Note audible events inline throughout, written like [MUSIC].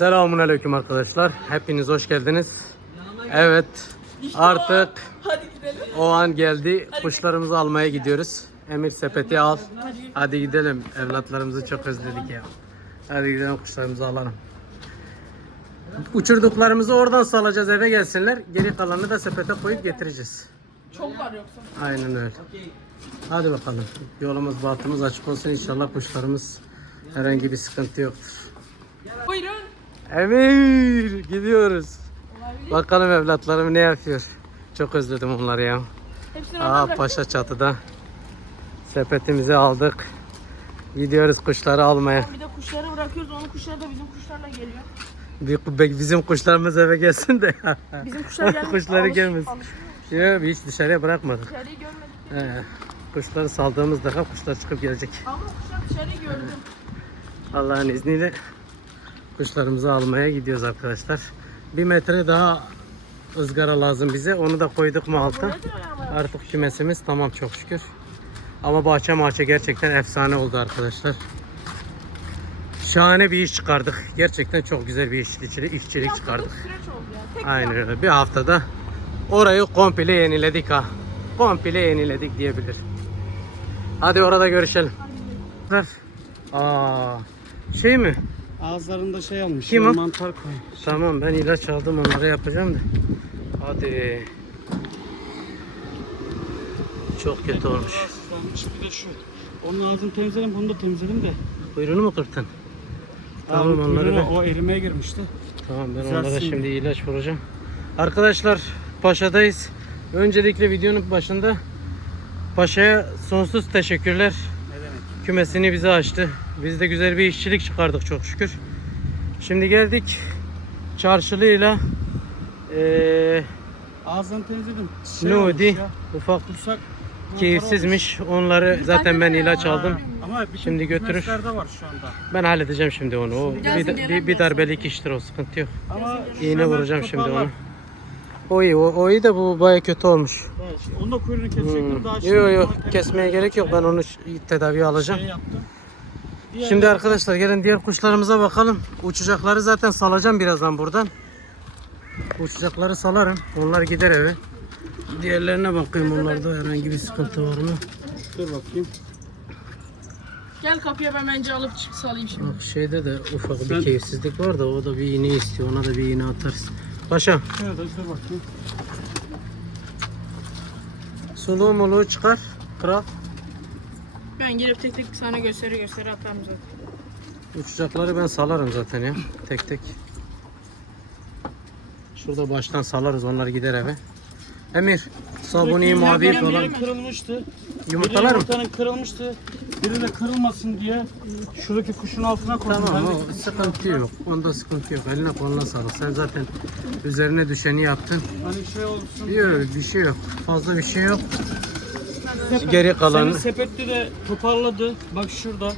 Selamun Aleyküm arkadaşlar. Hepiniz hoş geldiniz. Evet. Artık o an geldi. Kuşlarımızı almaya gidiyoruz. Emir sepeti al. Hadi gidelim. Evlatlarımızı çok özledik ya. Hadi gidelim kuşlarımızı alalım. Uçurduklarımızı oradan salacağız eve gelsinler. Geri kalanını da sepete koyup getireceğiz. Çok var yoksa. Aynen öyle. Hadi bakalım. Yolumuz bahtımız açık olsun. İnşallah kuşlarımız herhangi bir sıkıntı yoktur. Buyurun. Emir gidiyoruz. Bakalım evlatlarım ne yapıyor. Çok özledim onları ya. Hepsini Aa paşa çatıda. Sepetimizi aldık. Gidiyoruz kuşları almaya. Bir de kuşları bırakıyoruz. Onun kuşları da bizim kuşlarla geliyor. Bir- Bizim kuşlarımız eve gelsin de. Bizim kuşlar [LAUGHS] gelmiş. Kuşları alış- gelmesin. alışmıyor. Yok hiç dışarıya bırakmadık. Dışarıyı görmedik. He, kuşları saldığımız dakika kuşlar çıkıp gelecek. Ama kuşlar dışarıyı gördüm. Allah'ın izniyle kuşlarımızı almaya gidiyoruz arkadaşlar. Bir metre daha ızgara lazım bize. Onu da koyduk mu alta? Artık kümesimiz tamam çok şükür. Ama bahçe mahçe gerçekten efsane oldu arkadaşlar. Şahane bir iş çıkardık. Gerçekten çok güzel bir işçilik, işçilik çıkardık. Aynen öyle. Bir haftada orayı komple yeniledik ha. Komple yeniledik diyebilir. Hadi orada görüşelim. Aa, şey mi? Ağızlarında şey almış. Kim o? Mantar koy. Tamam ben ilaç aldım onları yapacağım da. Hadi. Çok kötü olmuş. Rahatsızlanmış bir de şu. Onun ağzını temizledim, bunu da temizledim de. Kuyruğunu mu kırptın? Tamam, Abi onları ben- O erimeye girmişti. Tamam ben Düzelsin onlara şimdi ilaç vuracağım. Arkadaşlar Paşa'dayız. Öncelikle videonun başında Paşa'ya sonsuz teşekkürler. Kümesini bize açtı. Biz de güzel bir işçilik çıkardık çok şükür. Şimdi geldik çarşılıyla eee Ağzını temizledim. Şey Nudi ufak Kursak keyifsizmiş. Onları zaten ben ilaç aldım. Ama bütün Şimdi götürür. kümeslerde var şu anda. Ben halledeceğim şimdi onu. O bir, bir, bir darbelik iştir o sıkıntı yok. Ama İğne vuracağım şimdi onu. O iyi, o, o iyi de bu baya kötü olmuş. Evet, şey, Onu da kuyruğunu kesecektim. Hmm. Daha Yok şimdi yok kesmeye gerek yok ben onu ş- tedaviye alacağım. Şey yaptım. Diğer- Şimdi arkadaşlar gelin diğer kuşlarımıza bakalım. Uçacakları zaten salacağım birazdan buradan. Uçacakları salarım. Onlar gider eve. Diğerlerine bakayım onlarda herhangi bir sıkıntı var mı? Dur bakayım. Gel kapıya ben bence alıp çık salayım şimdi. Bak şeyde de ufak bir Ben- keyifsizlik var da o da bir iğne istiyor. Ona da bir iğne atarız. Paşa de dur bakayım. Suluğu muluğu çıkar. Kral. Ben gelip tek tek sana gösteri gösteri atarım zaten. Uçacakları ben salarım zaten ya. Tek tek. Şurada baştan salarız onlar gider eve. Emir, sabuni mavi falan. kırılmıştı. Yumurtalar mı? yumurtanın kırılmıştı. Biri de kırılmasın diye şuradaki kuşun altına koydum. Tamam Ben de- o sıkıntı yok. Onda sıkıntı yok. Eline koluna sağlık. Sen zaten üzerine düşeni yaptın. Hani şey olsun. Yok bir şey yok. Fazla bir şey yok. Geri kalanı. Senin sepette de toparladı. Bak şurada.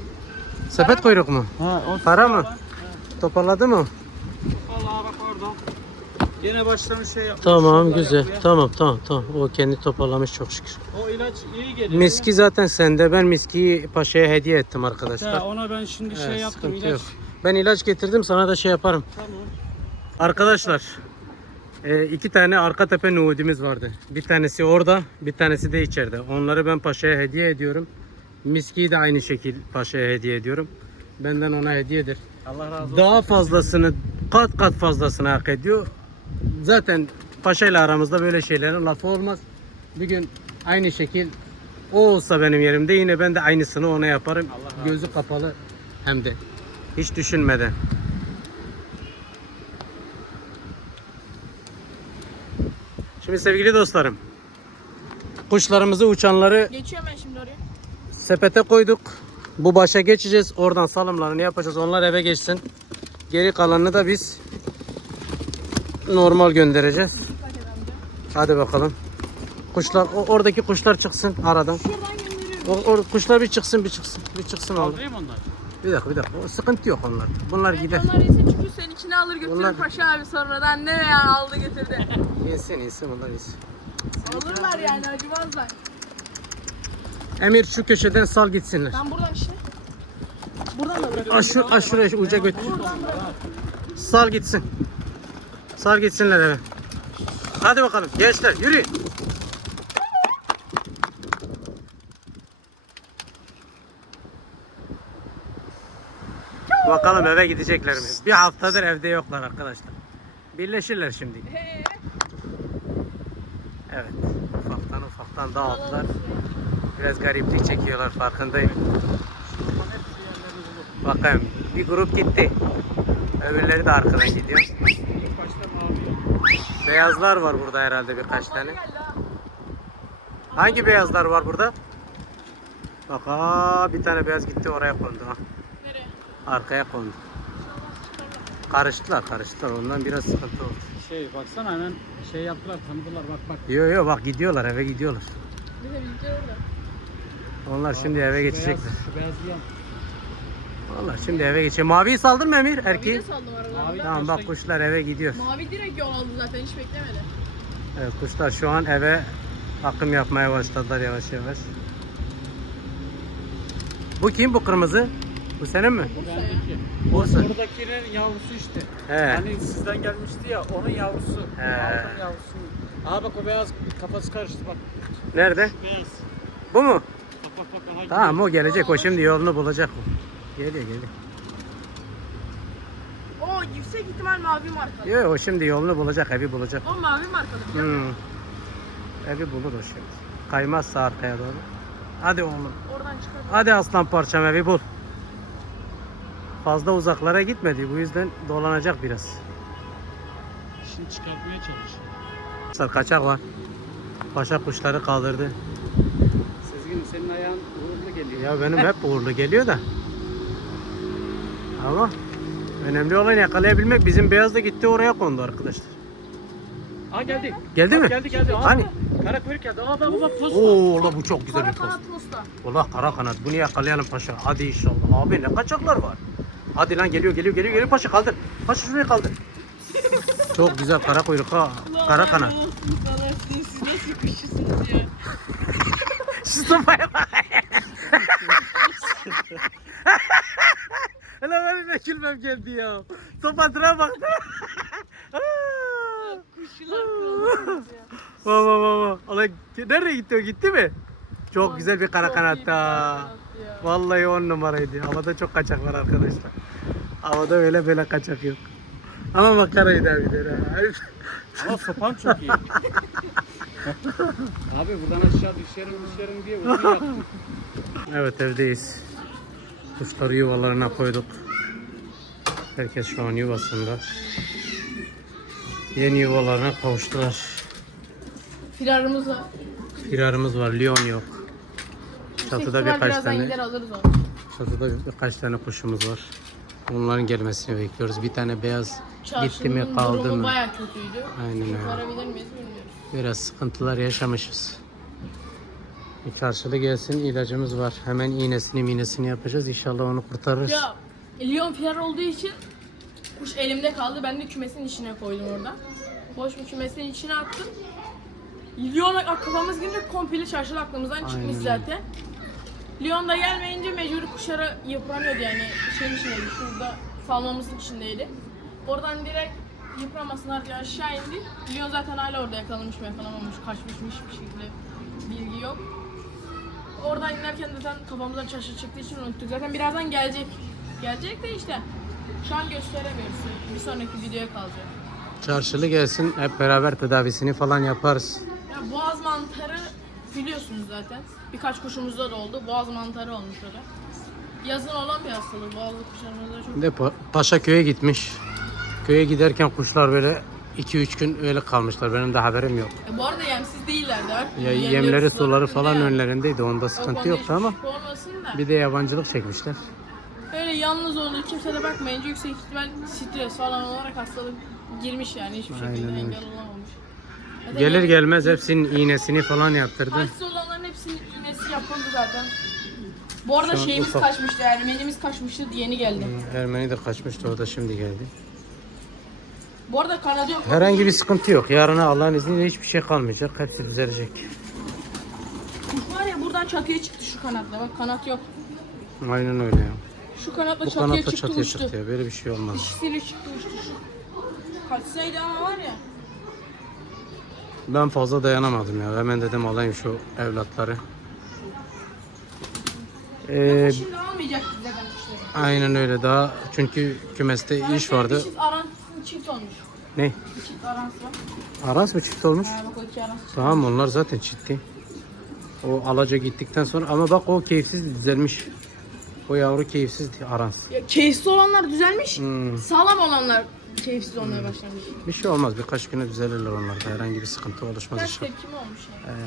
Sepet kuyruk mu? Ha, Para mı? Toparladı mı? Vallahi bak orada. Yine başlamış şey yapmış. Tamam güzel. yapmaya. Tamam tamam tamam. O kendi toparlamış çok şükür. O ilaç iyi geliyor. Miski zaten sende. Ben miskiyi paşaya hediye ettim arkadaşlar. Ha, ona ben şimdi şey Evet, yaptım. sıkıntı ilaç. yok. Ben ilaç getirdim sana da şey yaparım. Tamam. Arkadaşlar e, iki tane arka tepe nuhudimiz vardı. Bir tanesi orada, bir tanesi de içeride. Onları ben paşaya hediye ediyorum. Miskiyi de aynı şekil paşaya hediye ediyorum. Benden ona hediyedir. Allah razı olsun. Daha fazlasını, kat kat fazlasını hak ediyor. Zaten paşayla aramızda böyle şeylerin lafı olmaz. Bir gün aynı şekil o olsa benim yerimde yine ben de aynısını ona yaparım. Gözü kapalı hem de hiç düşünmeden. Şimdi sevgili dostlarım, kuşlarımızı uçanları Geçiyorum ben şimdi oraya. sepete koyduk. Bu başa geçeceğiz. Oradan salımlarını yapacağız. Onlar eve geçsin. Geri kalanını da biz normal göndereceğiz. Hadi bakalım. Kuşlar o- oradaki kuşlar çıksın aradan. O, o kuşlar bir çıksın, bir çıksın. Bir çıksın. Kaldırayım onları. Bir dakika, bir dakika. O sıkıntı yok onlar. Bunlar Bence gider. onlar yesin çünkü seninkini alır götürür Onlar- Paşa abi sonradan ne ya aldı getirdi. [LAUGHS] Yesin, yesin onlar yesin. Alırlar yani acımazlar. Emir şu köşeden sal gitsinler. Ben buradan işte. Buradan da bırakıyorum. Aşur, aşure uca götür. sal gitsin. Sal gitsinler eve. Hadi bakalım gençler yürüyün. Bakalım eve gidecekler mi? Bir haftadır evde yoklar arkadaşlar. Birleşirler şimdi. Evet. Ufaktan ufaktan dağıldılar. Biraz gariplik çekiyorlar farkındayım. Bakayım bir grup gitti. Öbürleri de arkadan gidiyor. Beyazlar var burada herhalde birkaç tane. Hangi beyazlar var burada? Bak aa, bir tane beyaz gitti oraya kondu ha. Nereye? Arkaya kondu. Karıştılar karıştılar ondan biraz sıkıntı oldu. Şey baksana hemen şey yaptılar tanıdılar bak bak. Yo yo bak gidiyorlar eve gidiyorlar. Bir de orada. Onlar şimdi eve geçecekler. Beyaz, şu beyaz yan. Onlar şimdi eve geçecek. Maviyi saldın mı Emir Mavi de erkeği? saldım Mavi-. Tamam bak kuşlar eve gidiyor. Mavi direkt yol aldı zaten hiç beklemedi. Evet, kuşlar şu an eve akım yapmaya başladılar yavaş yavaş. Bu kim bu kırmızı? Bu senin mi? Bu bendeki. Bursa. Buradakinin yavrusu işte. He. Hani sizden gelmişti ya onun yavrusu. He. Aldığın yavrusu. Aha bak o beyaz kafası karıştı bak. Nerede? Beyaz. Bu mu? Bak bak bak. aha Tamam gidiyor. o gelecek o şimdi yolunu bulacak o. Geliyor geliyor. O yüksek ihtimal mavi markalı. Yok o şimdi yolunu bulacak evi bulacak. O mavi markalı biliyor musun? Hmm. Evi bulur o şimdi. Kaymazsa arkaya doğru. Hadi oğlum. Oradan çıkar. Hadi aslan parçam evi bul. Fazla uzaklara gitmedi bu yüzden dolanacak biraz. Şimdi çıkartmaya çalış. Arkadaşlar kaçak var. Paşa kuşları kaldırdı. Sezgin senin ayağın uğurlu geliyor. Ya benim hep uğurlu geliyor da. [LAUGHS] Ama önemli olan yakalayabilmek. Bizim beyaz da gitti oraya kondu arkadaşlar. Aa geldi. Geldi mi? Geldi geldi. Aa, Hani? Kara kuyruk geldi. Aa bak bak var. Oo la bu çok güzel Kara bir tost. Valla kara kanat. Bunu yakalayalım paşa. Hadi inşallah. Abi ne kaçaklar var. Hadi lan geliyor geliyor geliyor geliyor paşa kaldır. Paşa şuraya kaldır. [LAUGHS] çok güzel kara kuyruk ha. Kara kanat. Siz nasıl kuşçusunuz ya? [LAUGHS] Şu sopaya bak. [LAUGHS] De gülmem geldi ya. Sopasına bak. [LAUGHS] Kuşçular kralısınız ya. Baba baba. Allah nereye gitti o gitti mi? Çok güzel bir kara Çok iyi kanat bir ha. kara kanat ya. Vallahi on numaraydı. Havada çok kaçak var arkadaşlar. Havada öyle böyle kaçak yok. Ama makaraydı abi de ha. Ama sopan çok iyi. [LAUGHS] Abi buradan aşağı düşerim düşerim diye uzun yaptım. Evet evdeyiz. Kuşları yuvalarına koyduk. Herkes şu an yuvasında. Yeni yuvalarına kavuştular. Firarımız var. Firarımız var, Lyon yok. Çatıda ihtimal birkaç birazdan tane gider alırız onu. Çatıda birkaç tane kuşumuz var. Onların gelmesini bekliyoruz. Bir tane beyaz gitti mi Çarşının kaldı durumu mı? baya kötüydü. Aynen öyle. Miyiz bilmiyoruz. Biraz sıkıntılar yaşamışız. Bir karşılığı gelsin ilacımız var. Hemen iğnesini miğnesini yapacağız. İnşallah onu kurtarırız. Ya Lyon firar olduğu için kuş elimde kaldı. Ben de kümesin içine koydum orada. Boş bir kümesin içine attım. Lyon'a kafamız girince komple çarşılı aklımızdan çıkmış Aynen. zaten. Lyon da gelmeyince mecbur kuşlara yıpranıyordu yani şeyin içindeydi, şurada salmamızın içindeydi. Oradan direkt yıpramasınlar diye aşağı indi. Lyon zaten hala orada yakalanmış mı yakalanmamış, kaçmış mı hiçbir şekilde bilgi yok. Oradan inerken zaten kafamızdan çarşı çıktığı için unuttuk. Zaten birazdan gelecek. Gelecek de işte. Şu an gösteremiyoruz. Bir sonraki videoya kalacak. Çarşılı gelsin. Hep beraber tedavisini falan yaparız. Ya boğaz mantarı biliyorsunuz zaten. Birkaç kuşumuzda da oldu. Boğaz mantarı olmuş öyle. Yazın olan bir hastalık. Bazı kuşlarımızda çok Bir de Pa- Paşa köye gitmiş. Köye giderken kuşlar böyle 2-3 gün öyle kalmışlar. Benim de haberim yok. E, bu arada yemsiz değillerdi. Ya yemleri, yemleri suları falan önlerindeydi. Onda sıkıntı yoktu ama olmasın da. bir de yabancılık çekmişler. Yalnız olduğu kimse de bakmayınca yüksek ihtimal stres falan olarak hastalık girmiş yani hiçbir şekilde Aynen öyle. engel olamamış. Zaten Gelir yani gelmez hepsinin iğnesini falan yaptırdı. Halsiz olanların hepsinin iğnesi yapıldı zaten. Bu arada Şu an şeyimiz ufak. kaçmıştı, Ermenimiz kaçmıştı, yeni geldi. Ermeni de kaçmıştı o da şimdi geldi. Bu arada kanadı yok. Herhangi bir sıkıntı yok. Yarına Allah'ın izniyle hiçbir şey kalmayacak. Hepsi düzelecek. Kuş var ya buradan çatıya çıktı şu kanatla. Bak kanat yok. Aynen öyle ya. Şu kanatla Bu çatıya kanatla çıktı çatıya uçtu. Böyle bir şey olmaz. Dişisiyle çıktı uçtu şu. Kaçsaydı ama var ya. Ben fazla dayanamadım ya. Hemen dedim alayım şu evlatları. Ee, Şimdi almayacak zaten kuşları. aynen öyle daha çünkü kümeste iş vardı. Çift aran çift olmuş. Ne? Çift arans var. Aras mı çift olmuş? Ha bak o iki. Tamam onlar zaten çiftti. O alaca gittikten sonra ama bak o keyifsiz düzelmiş. O yavru keyifsizdi Aras. Ya keyifsiz olanlar düzelmiş. Hmm. Sağlam olanlar keyifsiz olmaya başlamış. Bir şey olmaz birkaç güne düzelirler onlarda herhangi bir sıkıntı oluşmaz Kaç inşallah. tepkimi olmuş yani.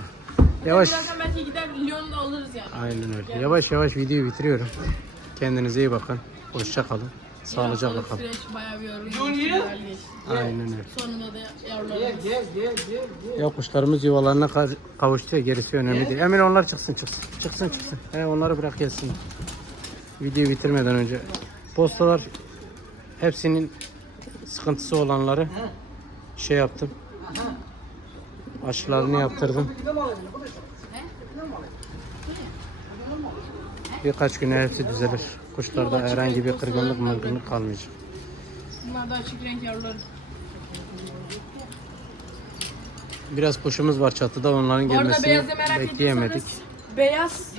Ee, yavaş. Birazdan belki gider Lyon'da alırız yani. Aynen öyle. Yavaş yavaş videoyu bitiriyorum. Kendinize iyi bakın. Hoşça kalın. Sağlıcakla kalın. Süreç bayağı bir yorucu. Aynen öyle. Sonunda da yavrularımız. Ya kuşlarımız yuvalarına ka- kavuştu ya gerisi önemli değil. Emin onlar çıksın çıksın. Çıksın çıksın. He, onları bırak gelsin. Videoyu bitirmeden önce. Postalar hepsinin sıkıntısı olanları şey yaptım. Aşılarını yaptırdım. Birkaç güne hepsi düzelir. Kuşlarda herhangi bir kırgınlık mırgınlık kalmayacak. Bunlar da açık renk yavruları. Biraz kuşumuz var çatıda onların gelmesini bekleyemedik. Beyaz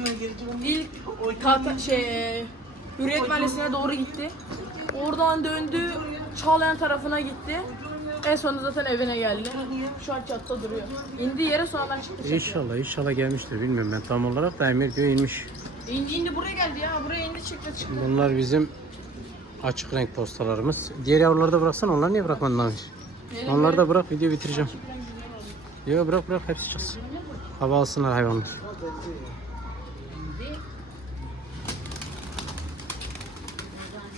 ilk kata, şey Hürriyet Mahallesi'ne doğru gitti. Oradan döndü Çağlayan tarafına gitti. En sonunda zaten evine geldi. Şu an çatıda duruyor. İndi yere sonradan çıktı. çatıya. İnşallah inşallah gelmiştir bilmiyorum ben tam olarak da Emir diyor inmiş. İndi indi buraya geldi ya. Buraya indi çıktı çıktı. Bunlar bizim açık renk postalarımız. Diğer yavruları da bıraksan onlar niye bırakmadın abi? Onları da bırak video bitireceğim. Yok bırak bırak hepsi çıksın. Hava alsınlar hayvanlar.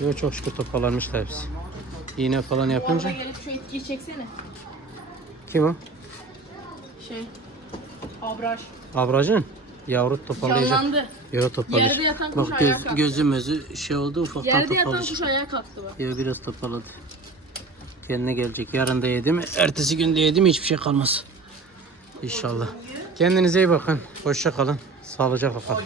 Yok çok şükür toparlanmışlar hepsi. İğne falan yapınca. gelip şu etkiyi çeksene. Kim o? Şey. Abraş. Abracın. Yavru toparlayacak. Canlandı. Yok toparlayacak. Yerde yatan kuş Bak ayağa göz, kalktı. gözü mözü şey oldu ufaktan Yerde yatan toparlayacak. kuş ayağa kalktı bak. Ya biraz toparladı. Kendine gelecek. Yarın da yedi mi? Ertesi gün de yedi mi hiçbir şey kalmaz. İnşallah. Kendinize iyi bakın. Hoşça kalın. Sağlıcakla kalın.